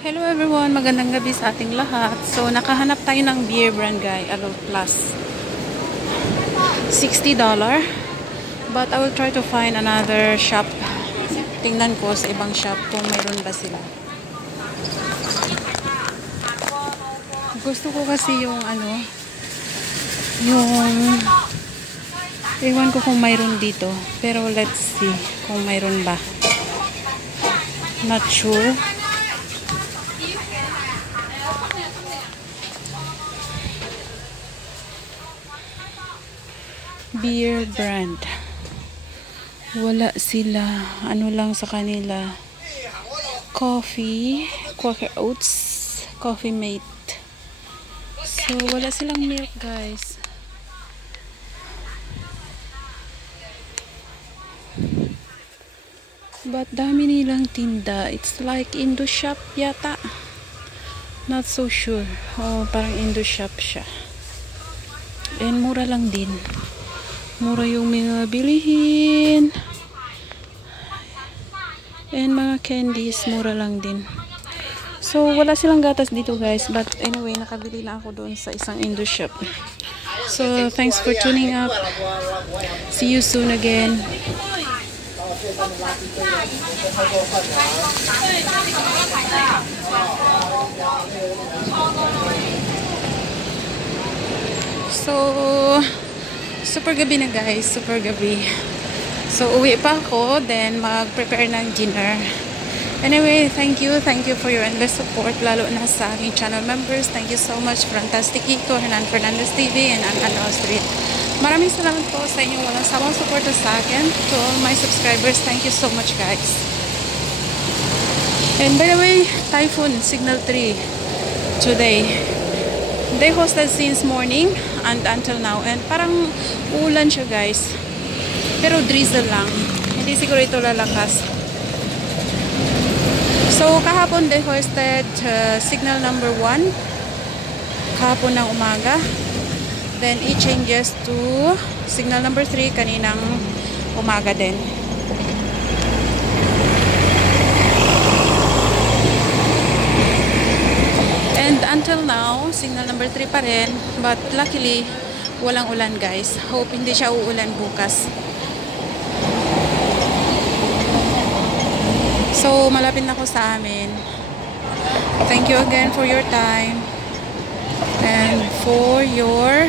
Hello everyone, magandang gabi sa ating lahat. So, nakahanap tayo ng beer brand guy, Adult Plus. $60. But I will try to find another shop. Tingnan ko sa ibang shop kung mayroon ba sila. Gusto ko kasi yung ewan ko kung mayroon dito. Pero let's see kung mayroon ba. Not sure. Beer brand. Wala sila. Ano lang sa kanila. Coffee. Quaker Oats. Coffee Mate. So, wala silang milk, guys. But dami nilang tinda. It's like Indo shop yata. Not so sure. Oh, parang Indo shop siya. And mura lang din. Mura yung mga bilihin. And mga candies, mura lang din. So, wala silang gatas dito guys. But anyway, nakabili na ako doon sa isang Indo shop. So, thanks for tuning up. See you soon again. So, super gabi na guys, super gabi. So, uwi pa ako, then mag-prepare ng dinner. Anyway, thank you for your endless support, lalo na sa aking channel members. Thank you so much, Fantastic Ito, Hernan Fernandez TV, and Anna Street. Maraming salamat po sa inyong walang sawang suporta sa akin. To all my subscribers, thank you so much guys. And by the way, typhoon, signal 3 today. They hosted since morning and until now. And parang ulan siya guys. Pero drizzle lang. Hindi siguro ito lalakas. So kahapon they hosted signal number 1. Kahapon ng umaga. Then it changes to signal number 3 kaninang umaga din. And until now, signal number 3 pa rin. But luckily, walang ulan guys. Hope hindi siya uulan bukas. So, malapit na ako sa amin. Thank you again for your time. And for your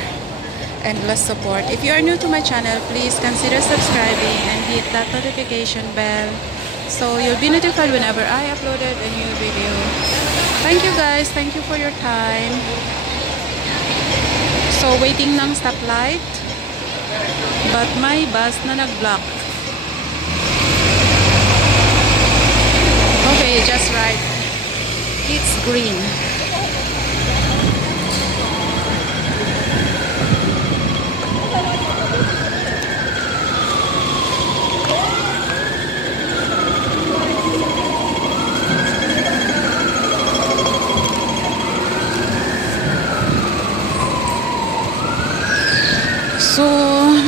endless support. If you are new to my channel, please consider subscribing and hit that notification bell. So, you'll be notified whenever I uploaded a new video. Thank you guys. Thank you for your time. So, waiting ng stoplight. But may bus na nag-block. Okay, just right. It's green. So,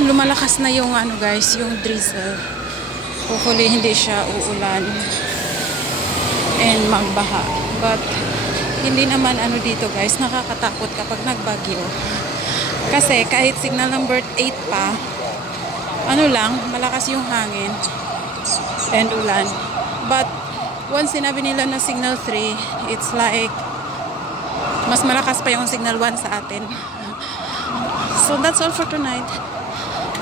lumalakas na yung guys, yung drizzle. Hopefully hindi siya uulan and magbaha. But hindi naman dito guys, nakakatakot kapag nagbagyo. Kasi kahit signal number 8 pa, lang, malakas yung hangin and ulan. But once sinabi nila na signal 3, it's like mas malakas pa yung signal 1 sa atin. So that's all for tonight.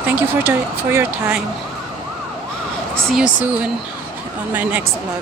Thank you for your time. See you soon on my next vlog.